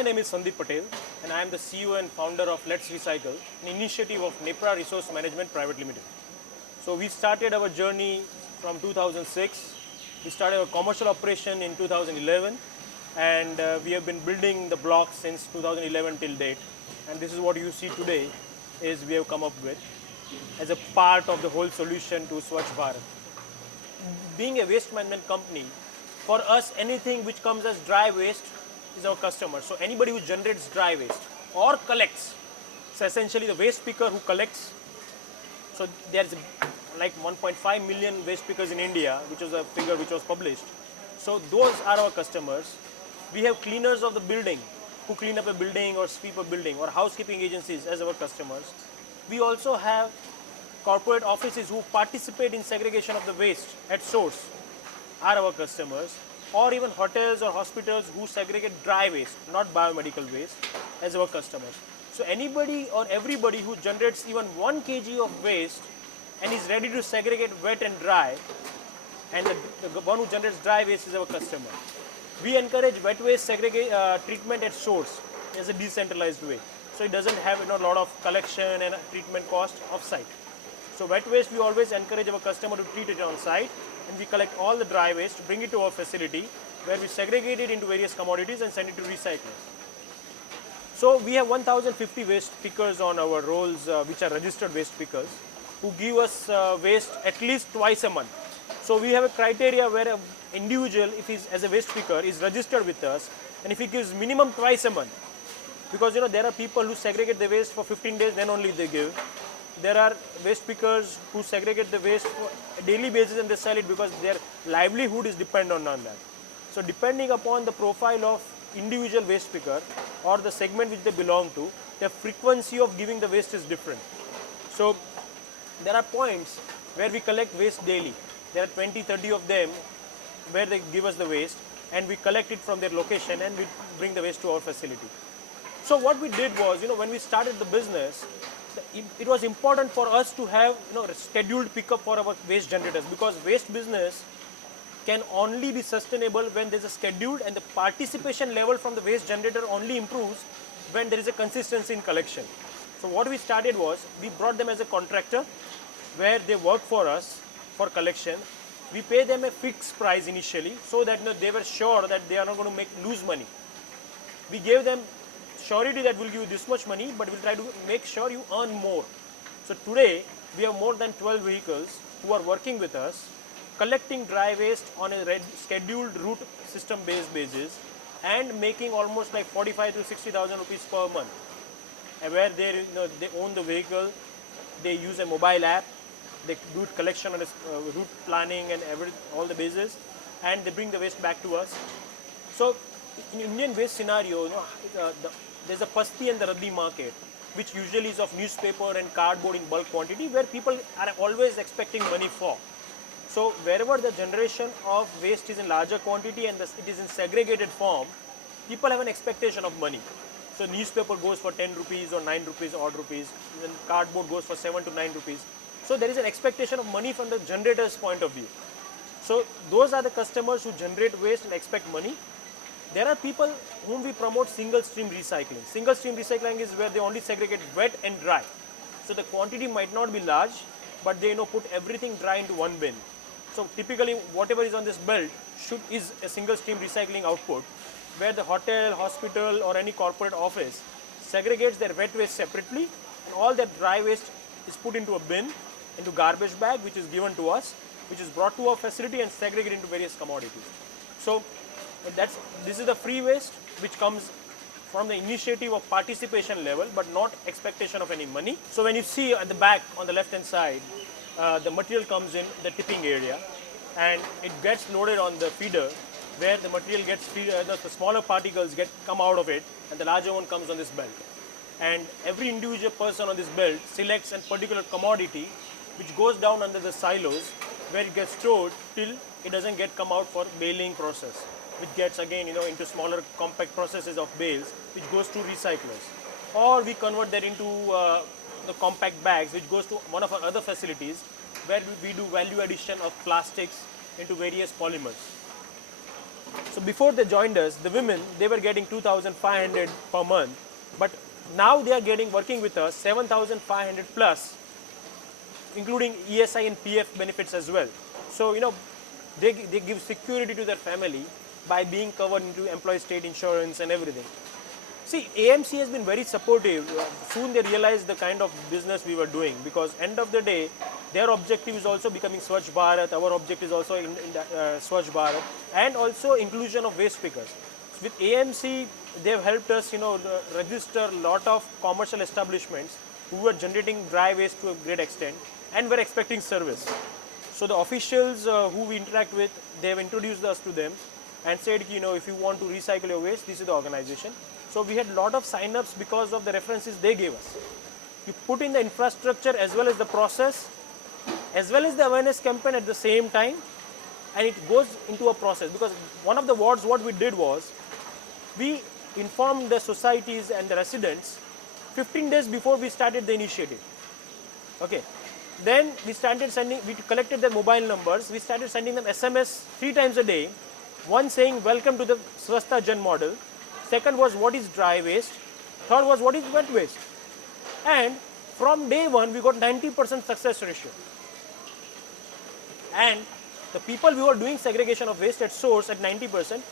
My name is Sandeep Patel and I am the CEO and founder of Let's Recycle, an initiative of NEPRA Resource Management Private Limited. So we started our journey from 2006. We started our commercial operation in 2011 and we have been building the blocks since 2011 till date. And this is what you see today is we have come up with as a part of the whole solution to Swachh Bharat. Being a waste management company, for us anything which comes as dry waste is our customer. So anybody who generates dry waste or collects, so essentially the waste picker who collects, so there's like 1.5 million waste pickers in India, which was a figure which was published. So those are our customers. We have cleaners of the building who clean up a building or sweep a building, or housekeeping agencies as our customers. We also have corporate offices who participate in segregation of the waste at source are our customers, or even hotels or hospitals who segregate dry waste, not biomedical waste, as our customers. So anybody or everybody who generates even 1 kg of waste and is ready to segregate wet and dry, and the one who generates dry waste is our customer. We encourage wet waste treatment at source as a decentralized way. So it doesn't have a lot of collection and treatment cost off-site. So wet waste, we always encourage our customer to treat it on site, and we collect all the dry waste, bring it to our facility where we segregate it into various commodities and send it to recyclers. So we have 1,050 waste pickers on our rolls, which are registered waste pickers, who give us waste at least twice a month. So we have a criteria where an individual, if he's as a waste picker, is registered with us, and if he gives minimum twice a month, because there are people who segregate the waste for 15 days, then only they give. There are waste pickers who segregate the waste for a daily basis and they sell it because their livelihood is dependent on that. So depending upon the profile of individual waste picker or the segment which they belong to, their frequency of giving the waste is different. So there are points where we collect waste daily. There are 20, 30 of them where they give us the waste, and we collect it from their location and we bring the waste to our facility. So what we did was, when we started the business, it was important for us to have scheduled pickup for our waste generators, because waste business can only be sustainable when there is a scheduled, and the participation level from the waste generator only improves when there is a consistency in collection. So what we started was, we brought them as a contractor where they work for us for collection. We pay them a fixed price initially so that they were sure that they are not going to lose money. We gave them surety that we'll give you this much money, but we'll try to make sure you earn more. So today, we have more than 12 vehicles who are working with us, collecting dry waste on a scheduled route system-based basis, and making almost like 45 to 60,000 rupees per month. And where they own the vehicle, they use a mobile app, they do collection on a route planning and all the bases, and they bring the waste back to us. So in Indian waste scenario, there's a Pasti and the Raddi market, which usually is of newspaper and cardboard in bulk quantity, where people are always expecting money for. So wherever the generation of waste is in larger quantity and it is in segregated form, people have an expectation of money. So newspaper goes for 10 rupees or 9 rupees, odd rupees, then cardboard goes for 7 to 9 rupees. So there is an expectation of money from the generator's point of view. So those are the customers who generate waste and expect money. There are people whom we promote single stream recycling. Single stream recycling is where they only segregate wet and dry. So the quantity might not be large, but they put everything dry into one bin. So typically whatever is on this belt is a single stream recycling output, where the hotel, hospital or any corporate office segregates their wet waste separately, and all that dry waste is put into a bin, into garbage bag, which is given to us, which is brought to our facility and segregated into various commodities. So this is the free waste which comes from the initiative of participation level, but not expectation of any money. So when you see at the back on the left hand side, the material comes in the tipping area and it gets loaded on the feeder, where the material gets the smaller particles come out of it, and the larger one comes on this belt. And every individual person on this belt selects a particular commodity which goes down under the silos, where it gets stored till it doesn't come out for baling process, which gets again into smaller compact processes of bales, which goes to recyclers. Or we convert that into the compact bags, which goes to one of our other facilities, where we do value addition of plastics into various polymers. So before they joined us, the women, they were getting 2,500 per month, but now they are working with us 7,500 plus, including ESI and PF benefits as well. So, they give security to their family by being covered into employee state insurance and everything. See, AMC has been very supportive. Soon they realized the kind of business we were doing, because end of the day, their objective is also becoming Swachh Bharat. Our objective is also in Swachh Bharat, and also inclusion of waste pickers. So with AMC, they've helped us, register a lot of commercial establishments who were generating dry waste to a great extent and were expecting service. So the officials who we interact with, they have introduced us to them and said, if you want to recycle your waste, this is the organization. So we had a lot of sign-ups because of the references they gave us. You put in the infrastructure as well as the process, as well as the awareness campaign at the same time, and it goes into a process. Because one of the wards, what we did was, we informed the societies and the residents 15 days before we started the initiative. Okay. Then we collected their mobile numbers, we started sending them SMS 3 times a day, one saying, welcome to the Swasthya Jan model. Second was, what is dry waste? Third was, what is wet waste? And from day one, we got 90% success ratio. And the people who are doing segregation of waste at source at 90%,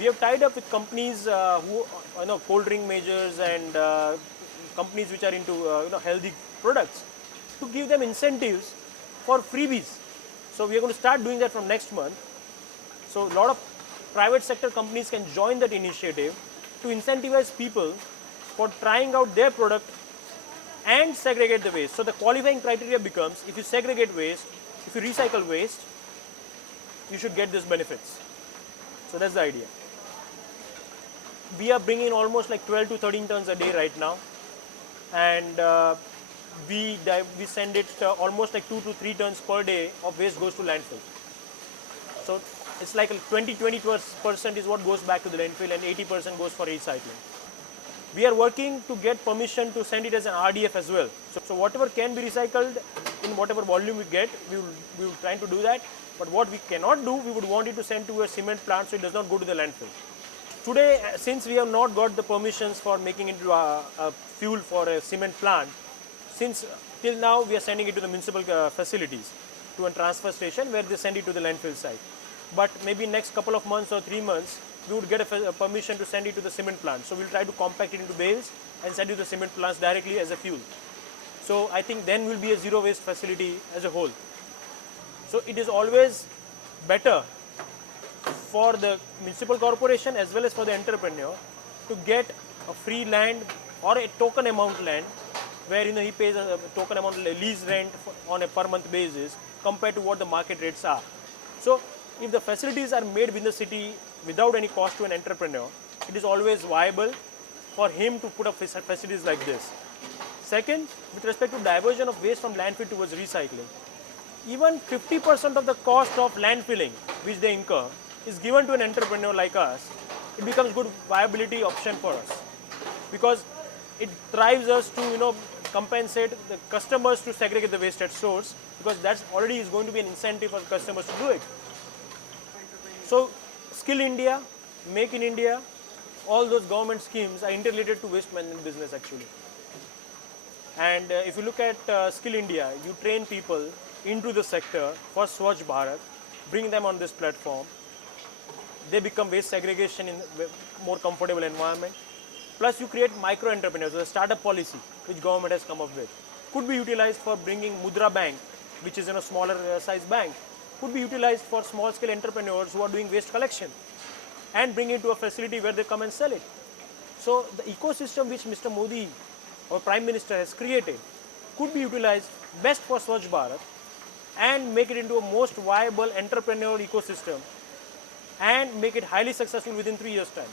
we have tied up with companies who, cold drink majors and companies which are into healthy products, to give them incentives for freebies. So we are going to start doing that from next month. So a lot of private sector companies can join that initiative to incentivize people for trying out their product and segregate the waste. So the qualifying criteria becomes, if you segregate waste, if you recycle waste, you should get these benefits. So that's the idea. We are bringing almost like 12 to 13 tons a day right now, and we send it almost like 2 to 3 tons per day of waste goes to landfill. So it's like 20% is what goes back to the landfill, and 80% goes for recycling. We are working to get permission to send it as an RDF as well. So whatever can be recycled in whatever volume we get, we will try to do that. But what we cannot do, we would want it to send to a cement plant so it does not go to the landfill. Today, since we have not got the permissions for making it into a fuel for a cement plant, since till now we are sending it to the municipal facilities, to a transfer station where they send it to the landfill site. But maybe next couple of months or 3 months, we would get a permission to send it to the cement plant. So we'll try to compact it into bales and send it to the cement plants directly as a fuel. So I think then will be a zero waste facility as a whole. So it is always better for the municipal corporation as well as for the entrepreneur to get a free land or a token amount land where he pays a token amount lease rent on a per month basis compared to what the market rates are. So if the facilities are made within the city without any cost to an entrepreneur, it is always viable for him to put up facilities like this. Second, with respect to diversion of waste from landfill towards recycling, even 50% of the cost of landfilling which they incur is given to an entrepreneur like us, it becomes good viability option for us, because it drives us to compensate the customers to segregate the waste at source, because that's already is going to be an incentive for customers to do it. So Skill India, Make in India, all those government schemes are interrelated to waste management business actually. And if you look at Skill India, you train people into the sector for Swachh Bharat, bring them on this platform. They become waste segregation in a more comfortable environment. Plus you create micro entrepreneurs, a startup policy which government has come up with. Could be utilized for bringing Mudra Bank, which is in a smaller size bank. Could be utilized for small scale entrepreneurs who are doing waste collection and bring it to a facility where they come and sell it. So the ecosystem which Mr. Modi, our Prime Minister, has created could be utilized best for Swachh Bharat and make it into a most viable entrepreneurial ecosystem and make it highly successful within 3 years' time.